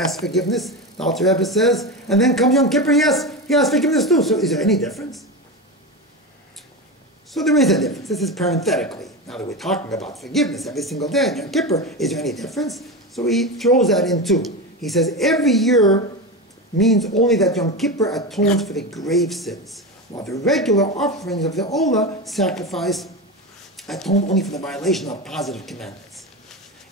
ask forgiveness, the Alter Rebbe says, and then comes Yom Kippur, he asks forgiveness too. So is there any difference? So there is a difference. This is parenthetically. Now that we're talking about forgiveness every single day in Yom Kippur, is there any difference? So he throws that in too. He says every year means only that Yom Kippur atones for the grave sins, while the regular offerings of the Olah sacrifice atone only for the violation of positive commandments.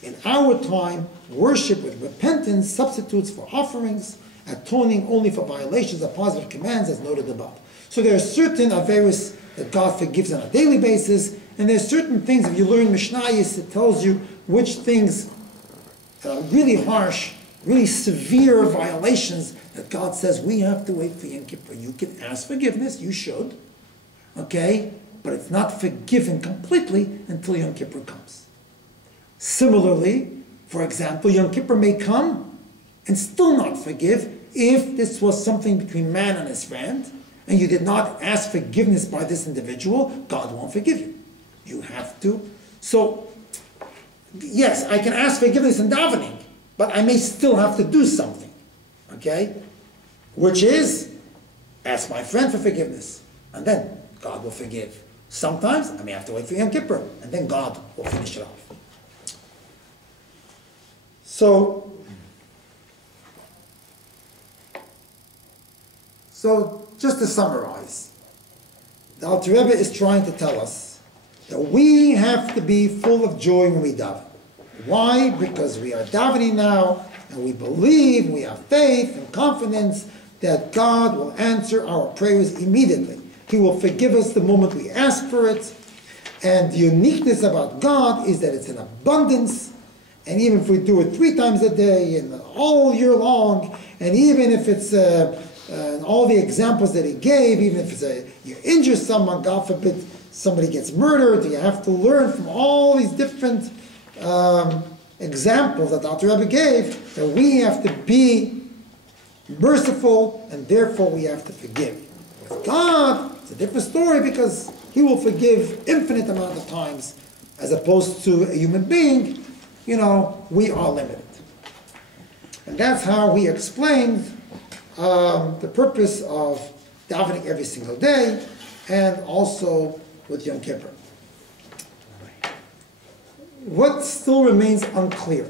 In our time, worship with repentance substitutes for offerings, atoning only for violations of positive commands as noted above. So there are certain averos that God forgives on a daily basis, and there's certain things, if you learn Mishnayos, it tells you which things are really harsh, really severe violations that God says we have to wait for Yom Kippur. You can ask forgiveness, you should, okay? But it's not forgiven completely until Yom Kippur comes. Similarly, for example, Yom Kippur may come and still not forgive if this was something between man and his friend, and you did not ask forgiveness by this individual, God won't forgive you. You have to. So, yes, I can ask forgiveness in davening, but I may still have to do something, okay? Which is, ask my friend for forgiveness, and then God will forgive. Sometimes I may have to wait for Yom Kippur, and then God will finish it off. So just to summarize, the Alter Rebbe is trying to tell us that we have to be full of joy when we daven. Why? Because we are davening now, and we believe, we have faith and confidence that God will answer our prayers immediately. He will forgive us the moment we ask for it. And the uniqueness about God is that it's in abundance. And even if we do it 3 times a day and all year long, and even if it's all the examples that he gave, even if it's you injure someone, God forbid somebody gets murdered, you have to learn from all these different examples that the Alter Rebbe gave that we have to be merciful and therefore we have to forgive. With God, it's a different story because he will forgive infinite amount of times as opposed to a human being. You know, we are limited. And that's how he explained the purpose of davening every single day and also with Yom Kippur. What still remains unclear?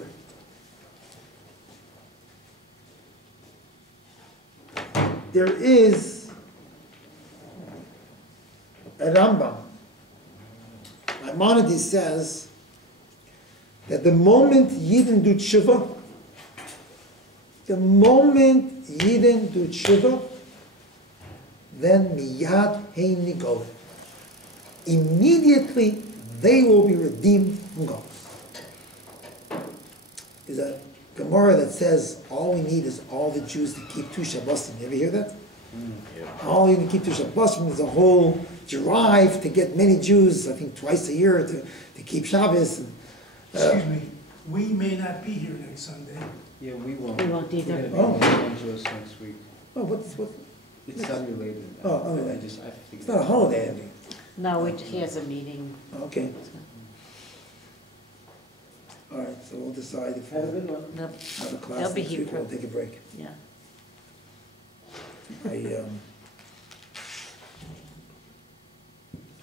There is a Rambam. Maimonides says that the moment Yidden do tshuva, then miyad hein nigol. Immediately they will be redeemed from God. There's a Gemara that says all we need is all the Jews to keep 2 Shabbosim. You ever hear that? Yeah. All you need to keep 2 Shabbosim. There's a whole drive to get many Jews, I think twice a year, to keep Shabbos. Excuse me, we may not be here next Sunday. Yeah, we won't. We won't either. We're going to be in Los Angeles next week. Oh, what's It's unrelated. Oh, I okay. think It's not a holiday, I think. No, he has a meeting. Okay. All right, so we'll decide if Have a good we'll one. Nope. have a class They'll be next here week, we'll take a break. Yeah.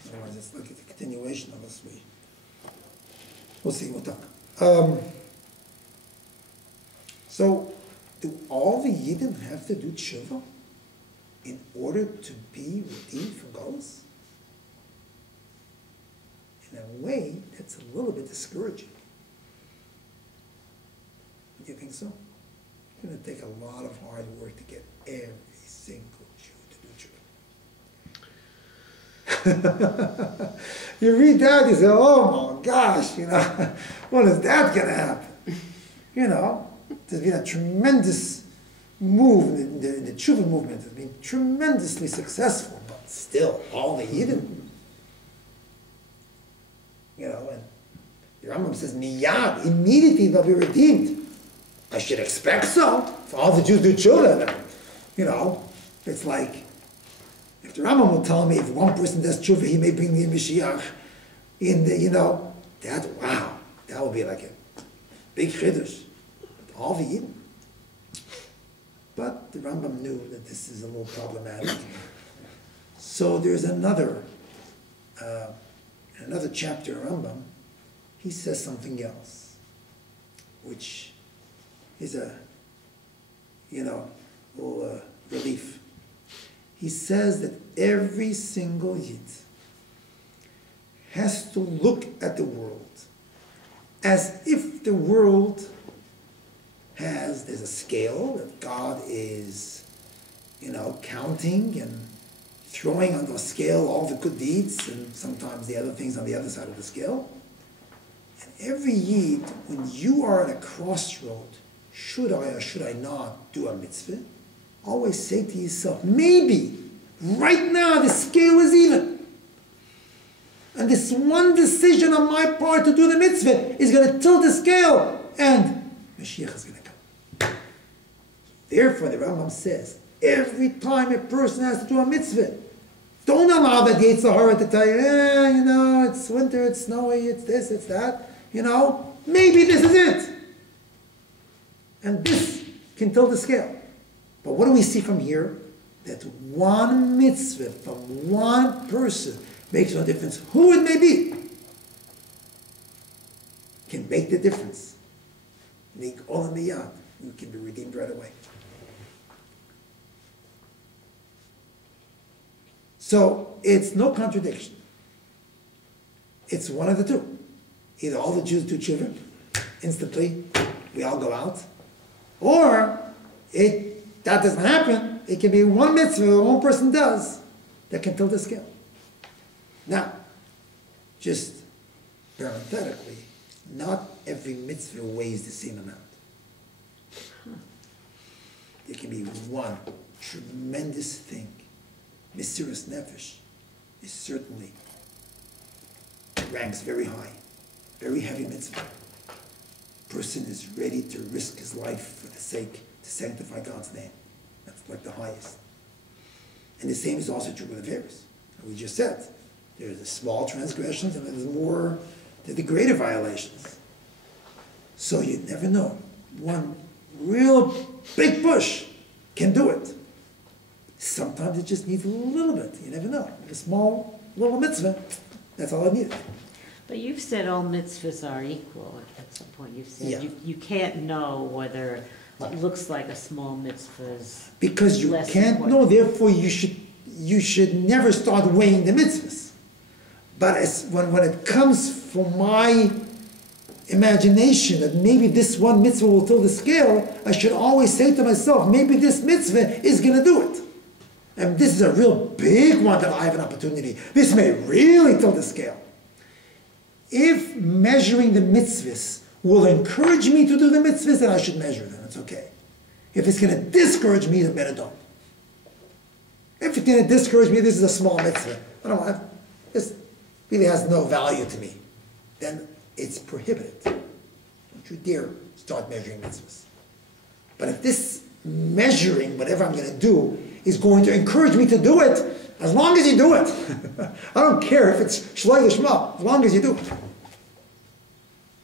Otherwise it's like a continuation of us. We'll see, we'll talk. So, do all the Yidden have to do tshuva in order to be redeemed from Galus? In a way, that's a little bit discouraging. Do you think so? It's going to take a lot of hard work to get every single Jew to do tshuva. You read that, you say, oh my gosh, you know, when is that going to happen? You know, there's been a tremendous move in the tshuva movement. It's been tremendously successful, but still, all the Yidden. You know, and the Rambam says, miyad, immediately they'll be redeemed. I should expect so. For all the Jews do tshuva, you know, it's like, if the Rambam will tell me if one person does tshuva, he may bring the Mashiach in the, you know, that, wow, that would be like a big chiddush. But all the Yidden. the Rambam knew that this is a little problematic. So there's another chapter of Rambam, he says something else, which is a, little relief. He says that every single Yid has to look at the world as if the world there's a scale that God is, counting and throwing on the scale all the good deeds and sometimes the other things on the other side of the scale. And every Yid, when you are at a crossroad, should I or should I not do a mitzvah, always say to yourself, maybe right now the scale is even. And this one decision on my part to do the mitzvah is going to tilt the scale and Mashiach is going to come. Therefore, the Rambam says, every time a person has to do a mitzvah, don't allow that Yetzer Hara to tell you, it's winter, it's snowy, it's this, it's that. Maybe this is it. And this can tilt the scale. But what do we see from here? That one mitzvah from one person makes no difference who it may be, can make the difference. Make all in the yad. You can be redeemed right away. So it's no contradiction. It's one of the two. Either all the Jews do tshuva, instantly, we all go out, or that doesn't happen. It can be one mitzvah that one person does that can tilt the scale. Now, just parenthetically, not every mitzvah weighs the same amount. There can be one tremendous thing. Mesiras Nefesh is certainly ranks very high, very heavy mitzvah. Person is ready to risk his life for the sake to sanctify God's name. That's like the highest. And the same is also true with affairs. We just said, there's the small transgressions and there's the greater violations. So you never know. One real big push can do it. Sometimes it just needs a little bit. You never know. A small little mitzvah, that's all it needed. But you've said all mitzvahs are equal at some point. You've said Yeah. you can't know whether what looks like a small mitzvah is Because you less can't important. know, therefore you should never start weighing the mitzvahs. But when it comes from my imagination that maybe this one mitzvah will tilt the scale, I should always say to myself, maybe this mitzvah is going to do it. And this is a real big one that I have an opportunity. This may really tilt the scale. If measuring the mitzvahs will encourage me to do the mitzvahs, then I should measure them. It's okay. If it's going to discourage me, then better don't. If it's going to discourage me, this is a small mitzvah. This really has no value to me. Then it's prohibited. Don't you dare start measuring mitzvahs. But if this measuring, whatever I'm going to do, is going to encourage me to do it, as long as you do it. I don't care if it's shloi l'shma, as long as you do it.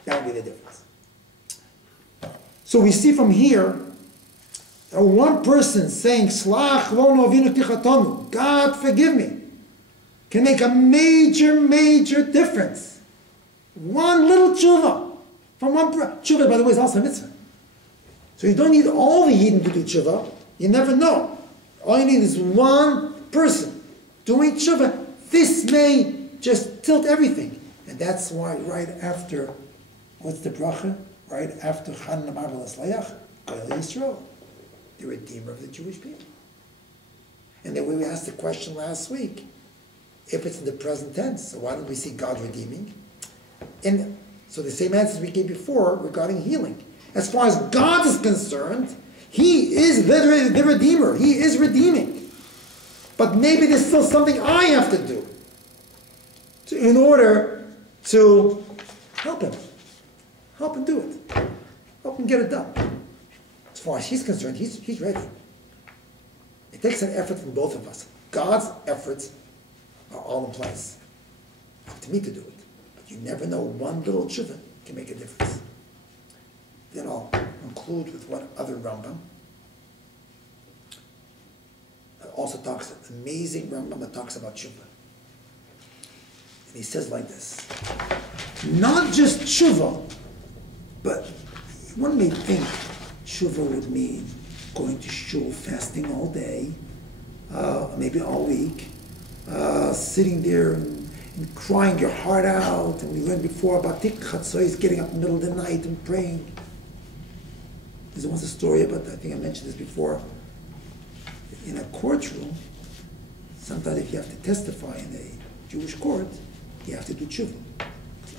That would be the difference. So we see from here, one person saying, Slach lono avinu tichatonu, God forgive me, can make a major, major difference. One little tshuva, from one tshuva, by the way, is also a mitzvah. So you don't need all the Yidden to do tshuva. You never know. All you need is one person doing tshuva. This may just tilt everything. And that's why right after, what's the bracha? Right after Chan Amar V'Laslayach, Goyal Yisrael, the Redeemer of the Jewish people. And then we asked the question last week, if it's in the present tense, so why don't we see God redeeming? And so the same answers we gave before regarding healing. As far as God is concerned, He is the Redeemer. He is redeeming. But maybe there's still something I have to do in order to help Him. Help Him do it. Help Him get it done. As far as He's concerned, He's ready. It takes an effort from both of us. God's efforts are all in place. Up to me to do it. But you never know, one little tshuva can make a difference. Then I'll conclude with one other Rambam. also talks, amazing Rambam that talks about tshuva. And he says like this, not just tshuva, but one may think tshuva would mean going to shul, fasting all day, maybe all week, sitting there and crying your heart out. And we learned before about Tik Chatzois, getting up in the middle of the night and praying. There's once a story about, I think I mentioned this before, in a courtroom, sometimes if you have to testify in a Jewish court, you have to do tshuva.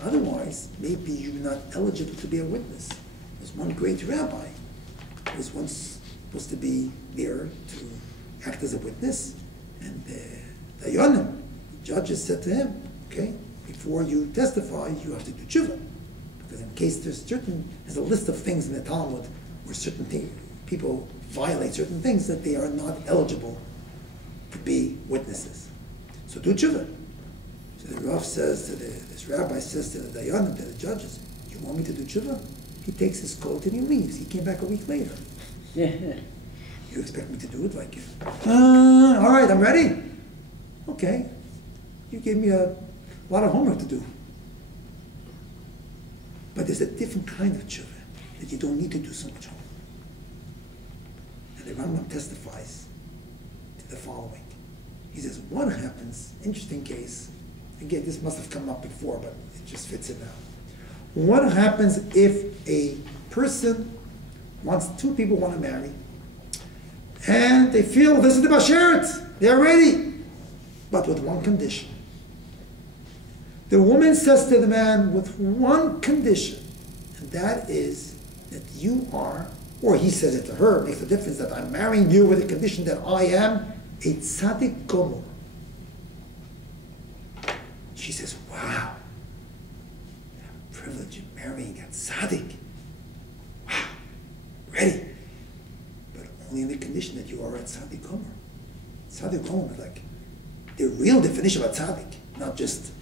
Otherwise, maybe you're not eligible to be a witness. There's one great rabbi who was once supposed to be there to act as a witness, and the Dayanim, the judges, said to him, okay, before you testify, you have to do tshuva. Because in case there's a list of things in the Talmud where certain people violate certain things that they are not eligible to be witnesses. So do tshuva. So the Rav says to this rabbi says to the Dayanim, to the judges, you want me to do tshuva? He takes his coat and he leaves. He came back a week later. You expect me to do it like you? All right, I'm ready. Okay. You gave me a lot of homework to do. But there's a different kind of tshuva that you don't need to do so much homework. And the Rambam testifies to the following. He says, what happens, interesting case, again, this must have come up before, but it just fits in now. What happens if a person two people want to marry, and they feel this is the Basheret, they're ready, but with one condition. The woman says to the man with one condition, and that is that you are, or he says it to her, it makes a difference, that I'm marrying you with the condition that I am a tzaddik gomor. She says, wow, the privilege of marrying a tzaddik. Wow, ready. But only in the condition that you are a tzaddik gomor. Tzaddik gomor is like the real definition of a tzaddik, not just,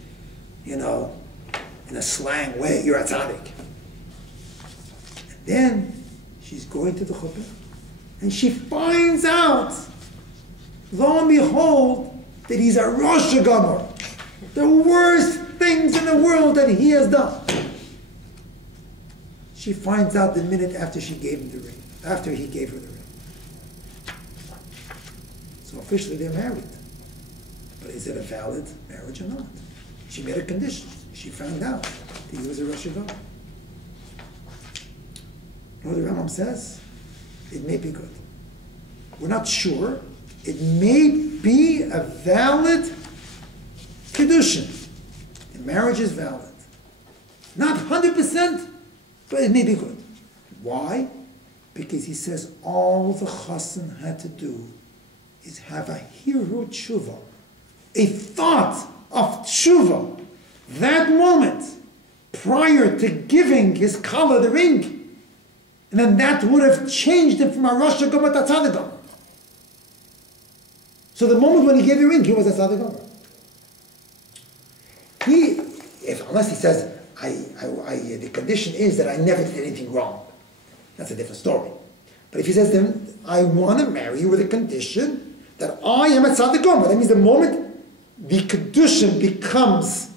in a slang way, you're a tzaddik. And then she's going to the chuppah, and she finds out, lo and behold, that he's a Rosh Gomor. The worst things in the world that he has done. She finds out the minute after she gave him the ring, after he gave her the ring. So officially they're married. But is it a valid marriage or not? She made a condition. She found out that he was a Rosh Gomor. You know what the Rambam says? It may be good. We're not sure. It may be a valid Kedushin. The marriage is valid. Not 100%, but it may be good. Why? Because he says all the chassan had to do is have a hiru tshuva, a thought of tshuva, that moment, prior to giving his kala the ring. And then that would have changed him from a Rosh Gomor to a tzaddik gomor. So the moment when he gave the ring, he was a tzaddik gomor. Unless he says, the condition is that I never did anything wrong. That's a different story. But if he says, then I want to marry you with a condition that I am a tzaddik gomor, that means the moment the kedushin becomes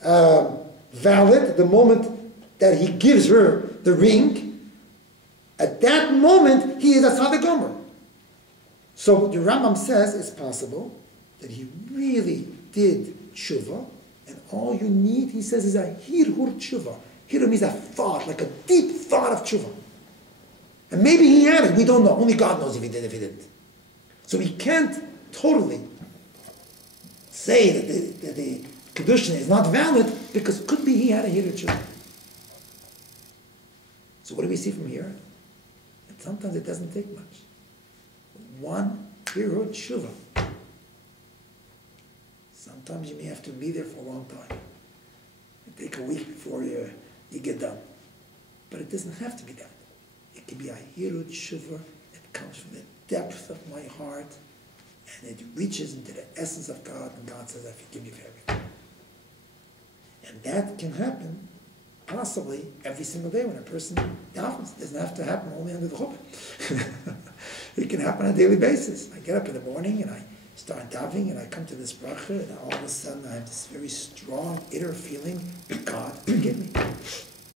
valid, the moment that he gives her the ring, at that moment he is a tzaddik gomor. So the Rambam says it's possible that he really did tshuva, and all you need, he says, is a hirhur tshuva. Hirhur means a thought, like a deep thought of tshuva. And maybe he had it, we don't know. Only God knows if he did, if he didn't. So we can't totally say that the kedushin is not valid, because could be he had a hirhur tshuva. So what do we see from here? That sometimes it doesn't take much. One hirhur tshuva. Sometimes you may have to be there for a long time. It take a week before you get done. But it doesn't have to be that. It can be a hirhur tshuva that comes from the depth of my heart, and it reaches into the essence of God, and God says, I forgive you for everything. And that can happen possibly every single day when a person davens. It doesn't have to happen only under the chuppah. It can happen on a daily basis. I get up in the morning and I start davening and I come to this bracha and all of a sudden I have this very strong inner feeling, God, forgive me.